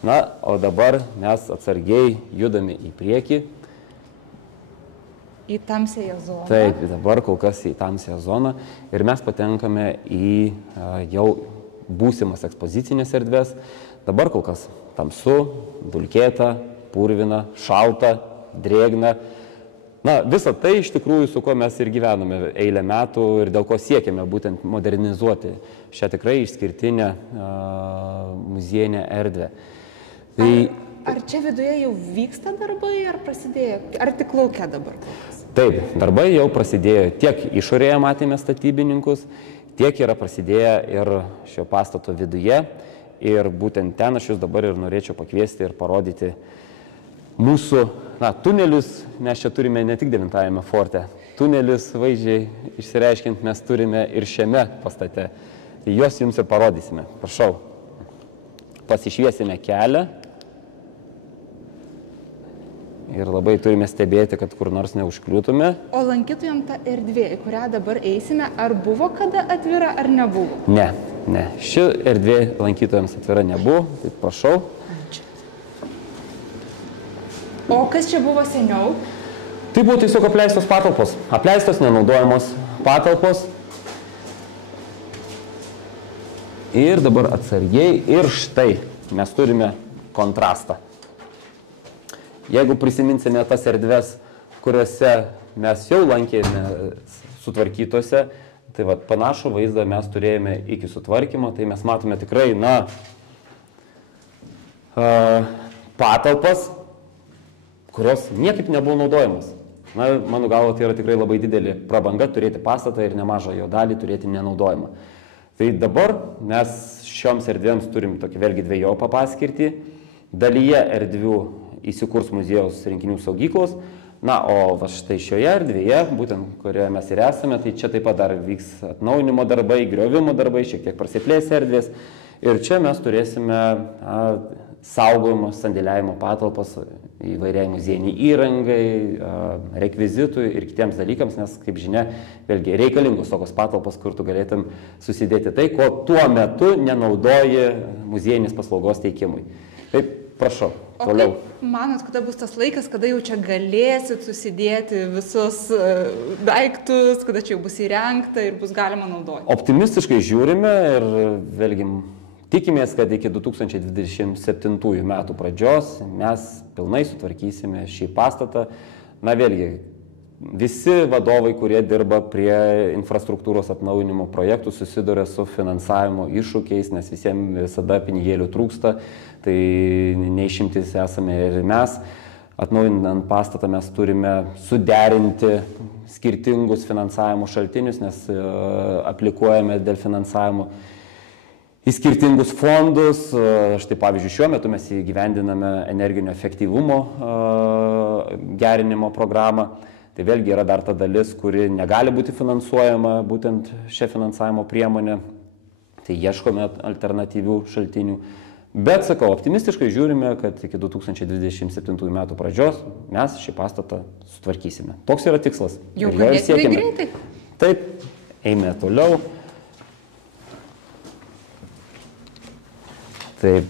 Na, o dabar mes atsargiai judame į priekį. Į tamsiąją zoną. Taip, dabar kol kas į tamsiąją zoną ir mes patenkame į jau būsimas ekspozicinės erdvės. Dabar kol kas tamsu, dulkėta, purvina, šalta, drėgna. Na, visa tai iš tikrųjų, su kuo mes ir gyvename eilę metų ir dėl ko siekiame būtent modernizuoti šią tikrai išskirtinę muziejinę erdvę. Tai... Ar čia viduje jau vyksta darbai, ar prasidėjo, ar tik laukia dabar? Taip, darbai jau prasidėjo, tiek išorėje matėme statybininkus, tiek yra prasidėję ir šio pastato viduje. Ir būtent ten aš jūs dabar ir norėčiau pakviesti ir parodyti mūsų tunelius. Mes čia turime ne tik 9-ame forte. Tunelius vaizdžiai išsireiškint mes turime ir šiame pastate. Tai juos jums ir parodysime. Prašau, pasišviesime kelią. Ir labai turime stebėti, kad kur nors neužkliūtume. O lankytojams ta erdvė, į kurią dabar eisime, ar buvo kada atvira, ar nebuvo? Ne. Ši erdvė lankytojams atvira nebuvo, tai prašau. O kas čia buvo seniau? Tai buvo tiesiog apleistos patalpos. Apleistos, nenaudojamos patalpos. Ir dabar atsargiai. Ir štai mes turime kontrastą. Jeigu prisiminsime tas erdves, kuriuose mes jau lankėme sutvarkytose, tai panašų vaizdą mes turėjome iki sutvarkymo, tai mes matome tikrai, patalpas, kurios niekaip nebuvo naudojamas. Mano galva, tai yra tikrai labai didelė prabanga turėti pastatą ir nemažą jo dalį turėti nenaudojimą. Tai dabar mes šioms erdvėms turim tokį vėlgi dvejopą paskirtį. Dalyje erdvių įsikurs muziejaus rinkinių saugyklos. O štai šioje erdvėje, būtent kurioje mes ir esame, tai čia taip pat dar vyks atnaujinimo darbai, griovimo darbai, šiek tiek prasiplės erdvės. Ir čia mes turėsime saugojimo, sandėliavimo patalpas įvairiai muziejiniai įrangai, rekvizitui ir kitiems dalykams, nes, kaip žinia, vėlgi reikalingos tokios patalpos, kur tu galėtum susidėti tai, ko tuo metu nenaudoji muziejinės paslaugos teikimui. Taip, prašau, toliau. O kaip manot, kada bus tas laikas, kada jau čia galėsit susidėti visus daiktus, kada čia jau bus įrengta ir bus galima naudoti? Optimistiškai žiūrime ir vėlgi tikimės, kad iki 2027 metų pradžios mes pilnai sutvarkysime šį pastatą. Vėlgi, visi vadovai, kurie dirba prie infrastruktūros atnaujinimo projektų, susiduria su finansavimo iššūkiais, nes visiems visada pinigėlių trūksta. Tai neišimtis esame ir mes. Atnaujinant pastatą mes turime suderinti skirtingus finansavimo šaltinius, nes aplikuojame dėl finansavimo į skirtingus fondus. Štai pavyzdžiui, šiuo metu mes įgyvendiname energinio efektyvumo gerinimo programą. Tai vėlgi yra dar ta dalis, kuri negali būti finansuojama būtent šią finansavimo priemonę. Tai ieškome alternatyvių šaltinių. Bet, sakau, optimistiškai žiūrime, kad iki 2027 metų pradžios mes šį pastatą sutvarkysime. Toks yra tikslas. Jau pradėsime greitai? Taip, eime toliau. Taip.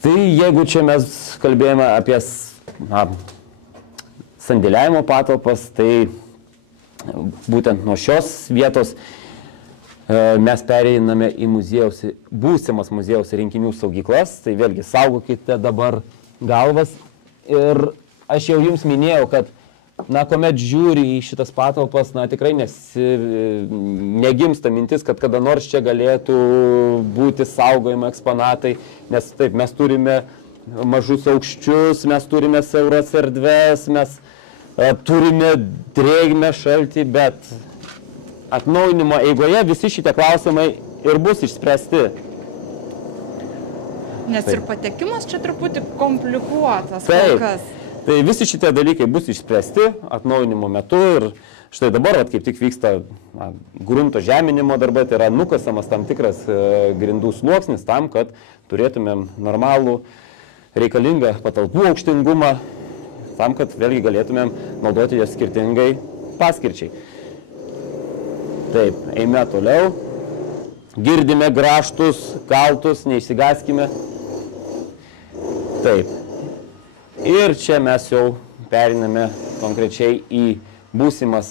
Tai jeigu čia mes kalbėjome apie sandėliavimo patalpas, tai būtent nuo šios vietos mes pereiname į būsimas muziejaus rinkinių saugyklas. Tai vėlgi saugokite dabar galvas. Ir aš jau jums minėjau, kad kuomet žiūri į šitas patalpas, tikrai negimsta mintis, kad kada nors čia galėtų būti saugojimo eksponatai, nes taip, mes turime mažus aukščius, mes turime siauras erdves, mes turime drėgmę, šaltį, bet atnaujinimo eigoje visi šitie klausimai ir bus išspręsti. Nes ir patekimas čia truputį komplikuotas kol kas. Tai visi šitie dalykai bus išspręsti atnaujinimo metu ir štai dabar, kaip tik vyksta grunto žeminimo darbai, tai yra nukasamas tam tikras grindų sluoksnis tam, kad turėtumėm normalų reikalingą patalpų aukštingumą, tam, kad vėlgi galėtumėm naudoti jas skirtingai paskirčiai. Taip, eime toliau. Girdime grąžtus, kaltus, neišsigąskime. Taip. Ir čia mes jau periname konkrečiai į būsimas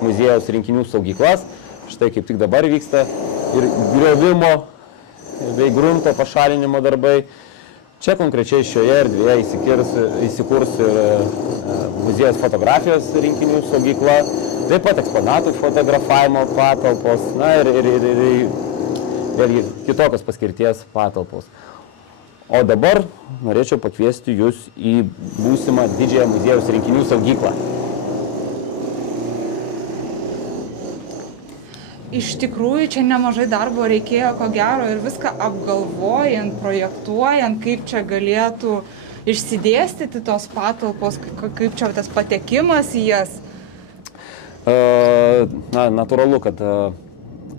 muziejaus rinkinių saugyklas. Štai kaip tik dabar vyksta ir griovimo bei grunto pašalinimo darbai. Čia konkrečiai šioje erdvėje įsikurs ir muziejus fotografijos rinkinių saugykla, taip pat eksponatų fotografavimo patalpos, na ir vėlgi kitokios paskirties patalpos. O dabar norėčiau pakviesti jūs į būsimą didžiąją muziejaus rinkinių saugyklą. Iš tikrųjų, čia nemažai darbo reikėjo, ko gero, ir viską apgalvojant, projektuojant, kaip čia galėtų išsidėstyti tos patalpos, kaip čia tas patekimas į jas. Natūralu, kad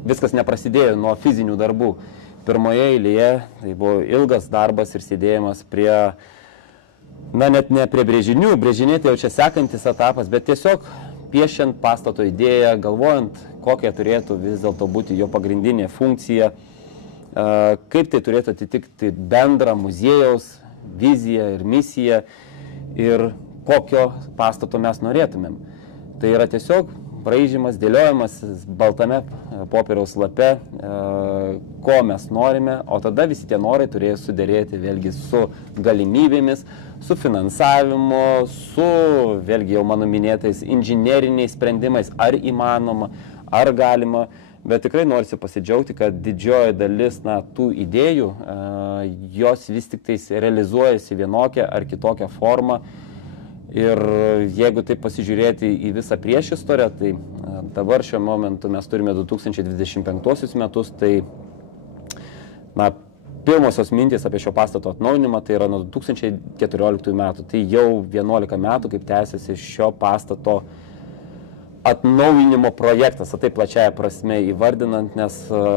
viskas neprasidėjo nuo fizinių darbų. Pirmoje eilėje tai buvo ilgas darbas ir sėdėjimas prie, net ne prie brėžinių, brėžiniai tai jau čia sekantis etapas, bet tiesiog piešiant pastato idėją, galvojant, kokia turėtų vis dėlto būti jo pagrindinė funkcija, kaip tai turėtų atitikti bendrą muziejaus viziją ir misiją ir kokio pastato mes norėtumėm. Tai yra tiesiog braižymas, dėliojimas baltame popieriaus lape, ko mes norime, o tada visi tie norai turėjo suderėti vėlgi su galimybėmis, su finansavimu, su vėlgi jau mano minėtais inžineriniais sprendimais, ar įmanoma, ar galima, bet tikrai norisi pasidžiaugti, kad didžioji dalis tų idėjų, jos vis tik tais realizuojasi vienokią ar kitokią formą. Ir jeigu taip pasižiūrėti į visą priešistorę, tai dabar šiuo momentu mes turime 2025 metus, tai pirmosios mintys apie šio pastato atnaujinimą tai yra nuo 2014 metų. Tai jau 11 metų, kaip tęsiasi šio pastato atnaujinimo projektas, taip plačiaja prasme įvardinant, nes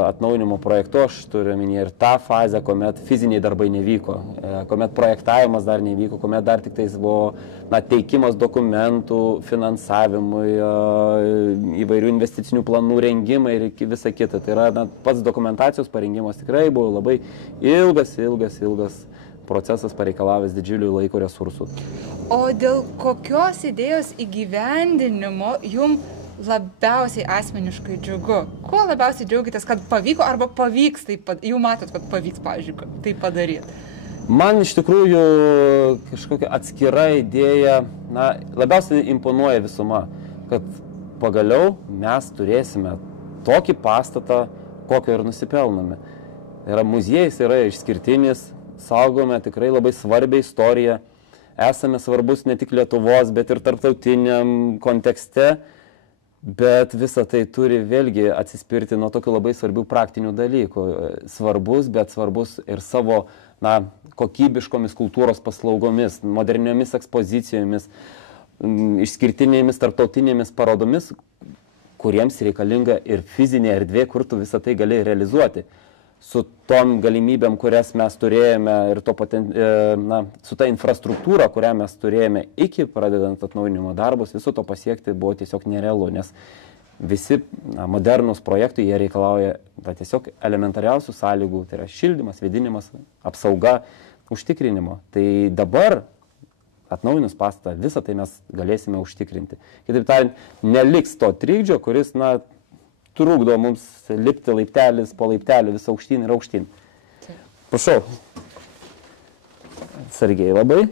atnaujinimo projektu aš turiu minėti ir tą fazę, kuomet fiziniai darbai nevyko, kuomet projektavimas dar nevyko, kuomet dar tik tais buvo teikimas dokumentų, finansavimui, įvairių investicinių planų rengimai ir visa kita. Tai yra pats dokumentacijos parengimas tikrai buvo labai ilgas procesas pareikalavęs didžiulių laiko resursų. O dėl kokios idėjos įgyvendinimo jums labiausiai asmeniškai džiugu? Kuo labiausiai džiaugitės, kad pavyko arba pavyks tai padaryti? Jau matot, kad pavyks, pavyzdžiui, tai padaryti. Man iš tikrųjų kažkokia atskira idėja, labiausiai imponuoja visuma, kad pagaliau mes turėsime tokį pastatą, kokio ir nusipelnome. Muziejus yra išskirtinis, saugome tikrai labai svarbią istoriją, esame svarbus ne tik Lietuvos, bet ir tarptautiniam kontekste, bet visa tai turi vėlgi atsispirti nuo tokių labai svarbių praktinių dalykų. Svarbus, bet svarbus ir savo kokybiškomis kultūros paslaugomis, moderniomis ekspozicijomis, išskirtinėmis tarptautinėmis parodomis, kuriems reikalinga ir fizinė erdvė, kur tu visą tai gali realizuoti. Su tom galimybėm, kurias mes turėjome ir su ta infrastruktūra, kurią mes turėjome iki pradedant atnaujinimo darbus, viso to pasiekti buvo tiesiog nerealu, nes visi modernūs projektai, jie reikalauja tiesiog elementariausių sąlygų, tai yra šildymas, vėdinimas, apsauga, užtikrinimo. Tai dabar atnaujinus pastatą, visą tai mes galėsime užtikrinti. Kitaip tariant, neliks to trikdžio, kuris, trukdo mums lipti laiptelis po laiptelį vis aukštyn ir aukštyn. Prašau. Atsargiai labai.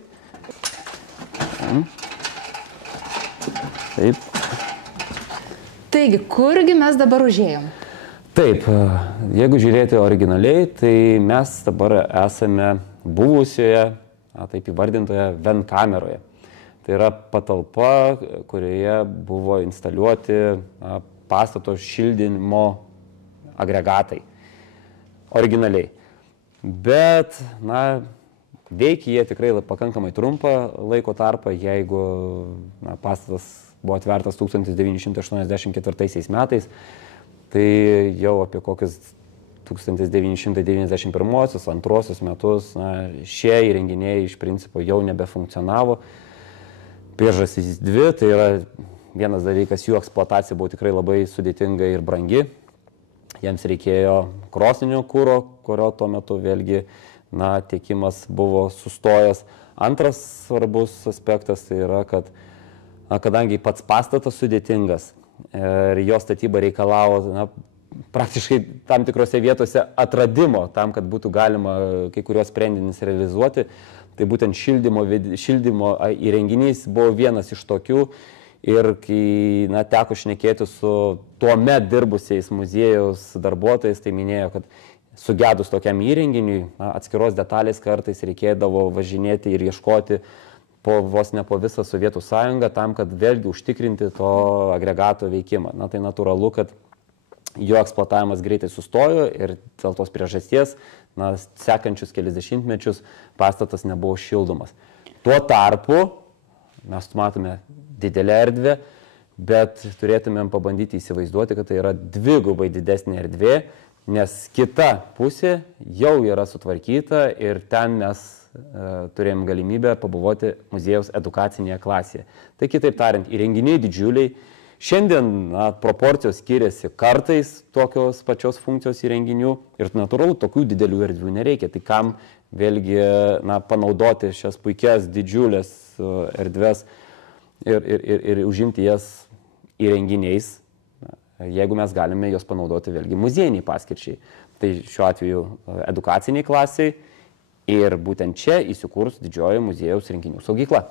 Taip. Taigi, kurgi mes dabar užėjom? Taip, jeigu žiūrėti originaliai, tai mes dabar esame buvusioje, taip įvardintoje VEN kameroje. Tai yra patalpa, kurioje buvo instaliuoti pastato šildymo agregatai. Originaliai. Bet, veikia jie tikrai pakankamai trumpą laiko tarpą, jeigu pastatas buvo atvertas 1984 metais, tai jau apie kokius 1991-2 metus šie įrenginiai iš principo jau nebefunkcionavo. Priežastys dvi, tai yra vienas dalykas, jų eksploatacija buvo tikrai labai sudėtinga ir brangi. Jiems reikėjo krosninio kuro, kurio tuo metu vėlgi tiekimas buvo sustojęs. Antras svarbus aspektas tai yra, kad kadangi pats pastatas sudėtingas ir jo statyba reikalavo praktiškai tam tikrose vietose atradimo, tam, kad būtų galima kai kurios sprendinius realizuoti, tai būtent šildymo įrenginys buvo vienas iš tokių. Ir kai teko šnekėti su tuomet dirbusiais muziejaus darbuotojais, tai minėjo, kad sugedus tokiam įrenginiui, atskiros detalės kartais reikėdavo važinėti ir ieškoti vos ne po visą Sovietų sąjungą, tam, kad vėlgi užtikrinti to agregato veikimą. Tai natūralu, kad jo eksploatavimas greitai sustojo ir dėl tos priežasties, sekančius kelis dešimtmečius pastatas nebuvo šildomas. Tuo tarpu mes matome didelę erdvę, bet turėtumėm pabandyti įsivaizduoti, kad tai yra dvigubai didesnė erdvė, nes kita pusė jau yra sutvarkyta ir ten mes turėjom galimybę pabuvoti muziejaus edukacinėje klasėje. Tai kitaip tariant, įrenginiai didžiuliai. Šiandien proporcijos skiriasi kartais tokios pačios funkcijos įrenginių ir natūralu, tokių didelių erdvių nereikia. Tai kam vėlgi panaudoti šias puikias didžiulės erdves ir užimti jas įrenginiais, jeigu mes galime jos panaudoti vėlgi muziejiniai paskirčiai. Tai šiuo atveju edukaciniai klasiai ir būtent čia įsikurs didžioji muziejaus renginių saugykla.